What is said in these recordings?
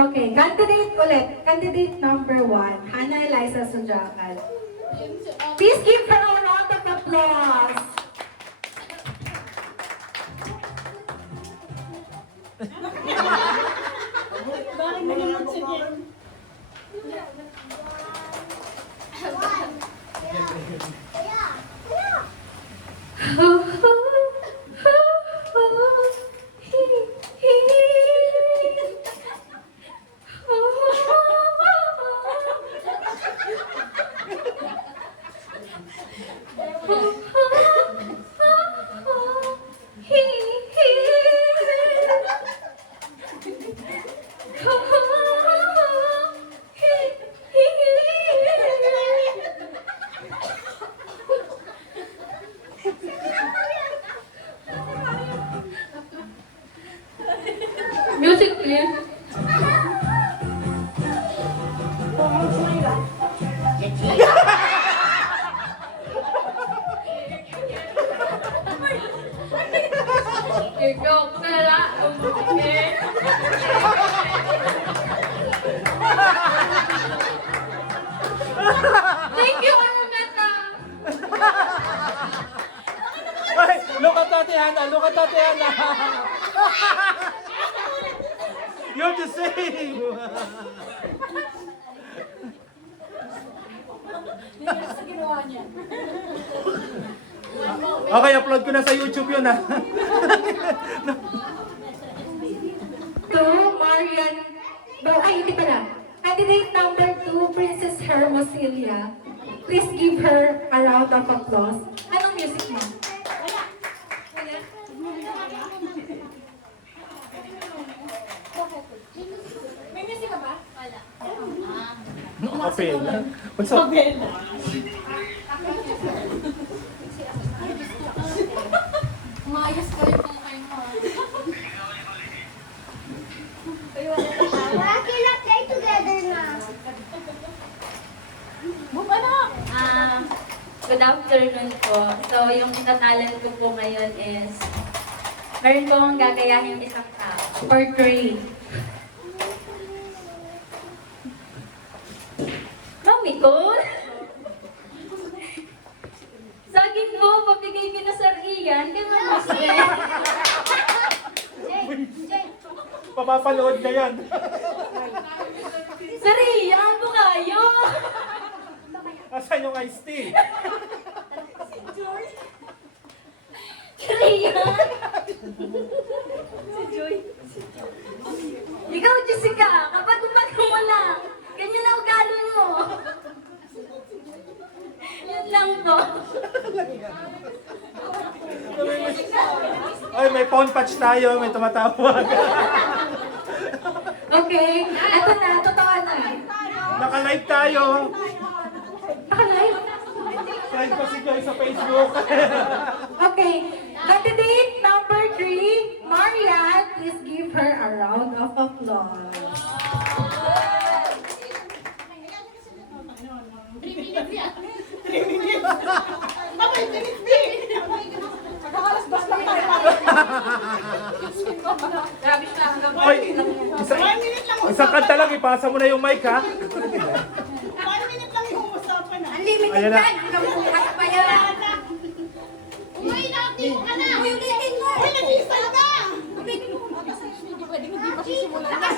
Okay, candidate ulit. Candidate number 1, Hannah Eliza Sujacal. Please give her a round of applause. Bakit mo naman sige? Music please. Ikaw pala ang bukit. Thank you, Arunata. Ay, look at Ate Hannah, look at Ate Hannah. You're the same. Sa ginawa niya. Okay, upload ko na sa YouTube yun ha. To Marian. Ay, hindi pala. Candidate number 2, Princess Hermosillia. Please give her a round of applause. Anong music mo? May music ka ba? Wala. Okay lang. What's up? Umayos ko yung kay mo. Why can I play together now? Move ano? Good afternoon po. So, yung itatalent ko po ngayon is, meron po akong gagayahin isang tao. Or 3. Mami ko? Saging po, pabigay ko na sa Rian. Kaya mas Papapanood na yan. Sa Rian po kayo! Asan yung iced tea? Rian! Ikaw, Jessica, kapag umaga mo lang, ganyan na ugali mo. Yan lang po. Ay, may phone patch tayo, may tumatawag. Okay, eto na, totoo na. Naka-live tayo. Naka-live? Live pa si Joy sa Facebook. Okay, candidate number 3, Marian. Please give her a round of applause. 3 minutes yan. 3 minutes. Babay, minutes din. Magkakalas bas lang tayo. Grabe siya. Oy, isang kanta lang, ipasa mo na yung mic ha. 1 minute lang yung usapan na. Unlimited Ayan na. yan, hanggang bukas pa yan. Umuwi na, update ka na. Ulitin mo. Uy, nag-iisal ka. Hindi pwedeng hindi pa sisimulan na.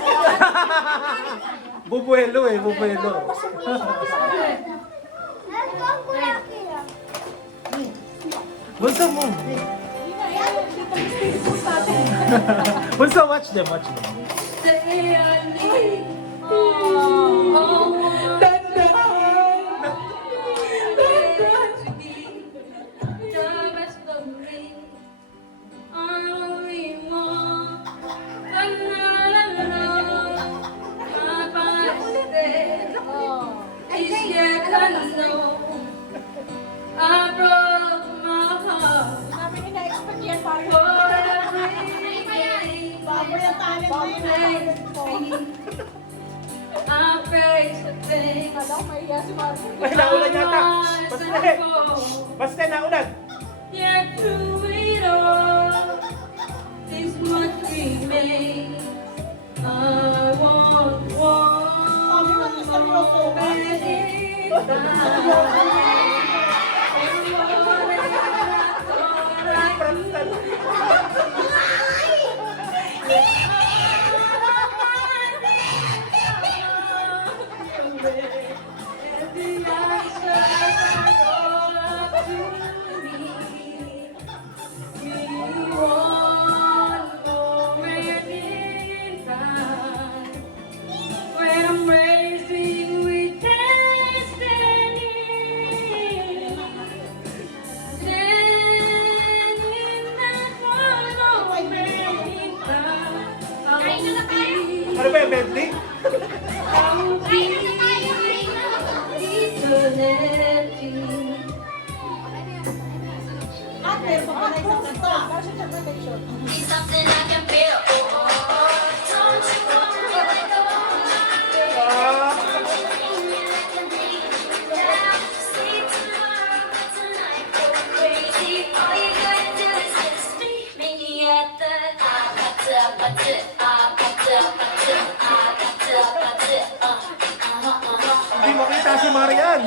Bubuelo eh, bubuelo. Let's go, Kuya. Bunso mo. Bunso, watch them, watch them. Say I need oh, to be the best of me. I want I broke my heart Sabi ni na-expect yan parang for everything. bago yung talent na yun. I praise the things. Kala ko may iya si Marco. Ay, naulan yata. Baste. Baste, naulan. Yet through it all, this much remains. I want Hindi. Ate, baka na isang kanta. Kasi siya protection. Something I can feel. Don't you wanna let go? See tomorrow, but tonight go crazy. All you gotta do is just meet me at the Hindi makita si Marian.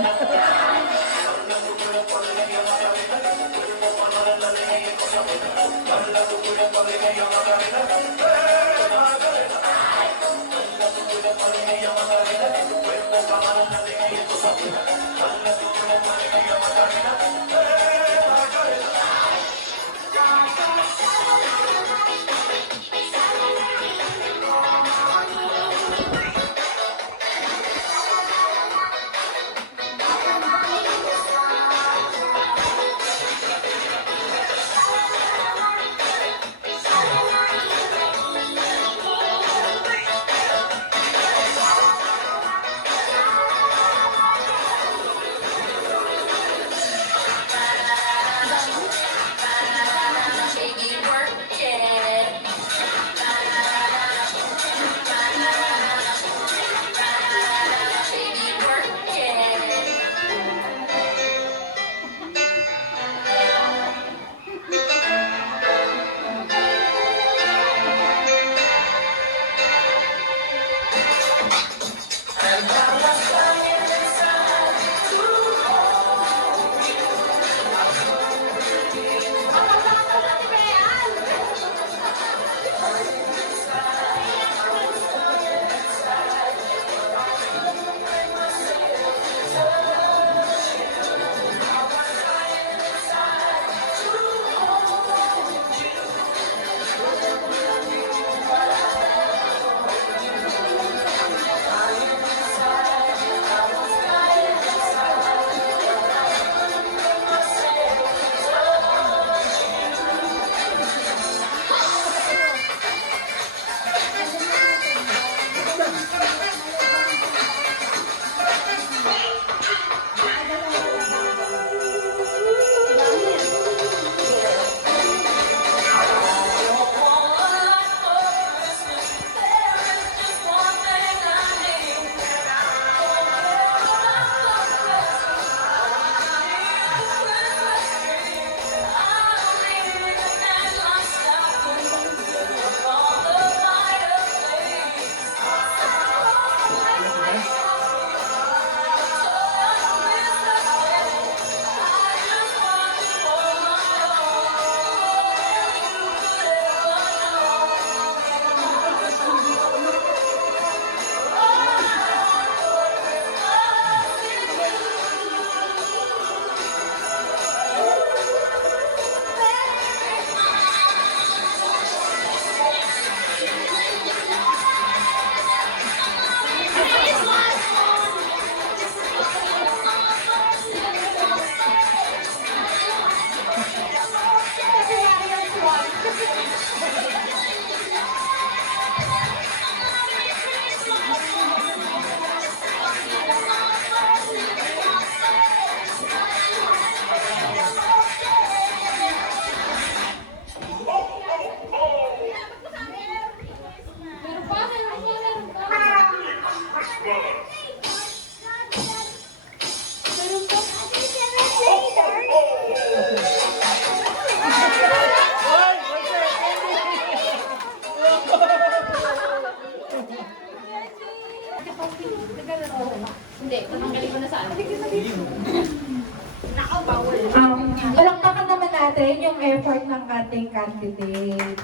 Palakpakan naman natin yung effort ng ating candidate.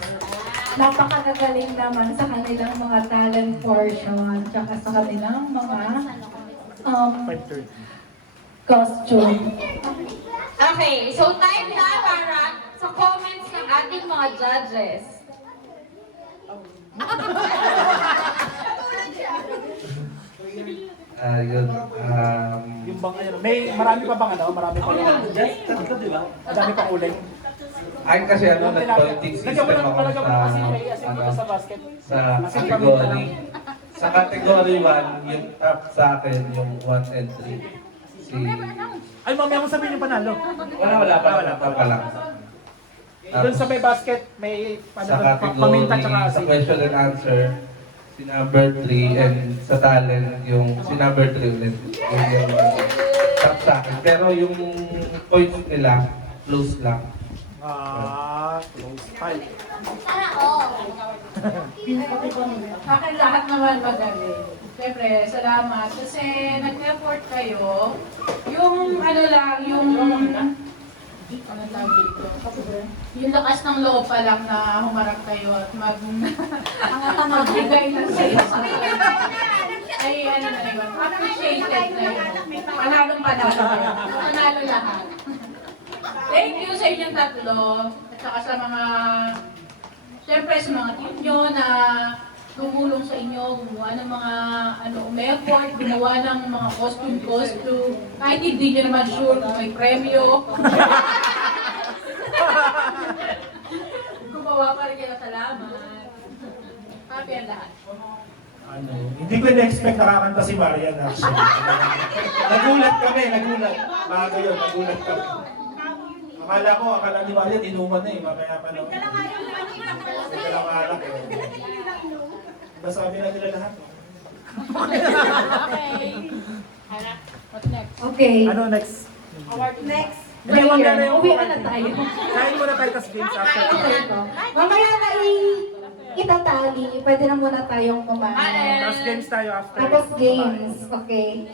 Napakagaling naman sa kanilang mga talent portion, tsaka sa kanilang mga costume. Okay, so time na para sa comments ng ating mga judges. Yun. Yung bang ano, marami pa bang ano? Marami pa yung madami pang uling. Ay kasi ano, nag-politics system ako sa, ano, sa category. Sa category 1, yung top sa akin, yung 1 and 3. Si... Ay, mamaya mo sabihin yung panalo. Wala pa lang. Doon sa may basket, may Sa paminta category, tsaka sa question and answer, si number 3, and sa talent, yung si number 3 ulit. Yun yung top sa akin. Pero yung points nila, close lang. close fight. Akin lahat naman magaling. Siyempre, salamat. Kasi nag-effort kayo. Yung ano lang, yung... Ano tawag dito? Yung lakas ng loob pa lang na humarap kayo at magbigay ng sayo sa ay ano na yun, appreciated na yun. Panalong-panalo kayo. Panalo lahat. Thank you sa inyong tatlo at saka sa mga siyempre sa mga team nyo na tumulong sa inyo, gumawa ng mga effort, gumawa ng mga costume. Kahit hindi nyo naman sure kung may premyo. Gumawa pa rin kayo, salamat. Happy ang lahat. Hindi ko na-expect nakakanta si Marian actually. Nagulat. Bago yun, nagulat kami. Akala ni Marian, inuman na mamaya pa naman. Dalang alak Sabi na nila lahat. What next? Okay. Ano next? Next. Hindi, mamaya na yung Uwian na tayo. Kain muna tayo tas games after. Mamaya na itatali. Pwede na muna tayong kumain. Tapos games tayo after. Tapos games. Okay.